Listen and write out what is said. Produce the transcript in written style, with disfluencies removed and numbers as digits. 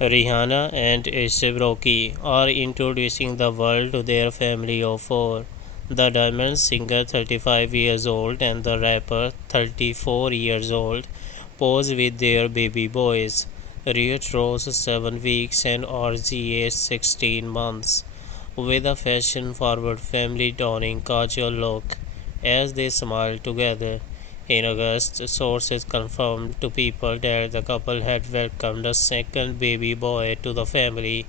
Rihanna and RZA are introducing the world to their family of four. The Diamond singer, 35 years old, and the rapper, 34 years old, pose with their baby boys. Riot Rose, 7 weeks, and RZA, 16 months, with a fashion-forward family donning casual look as they smile together. In August, sources confirmed to People that the couple had welcomed a second baby boy to the family,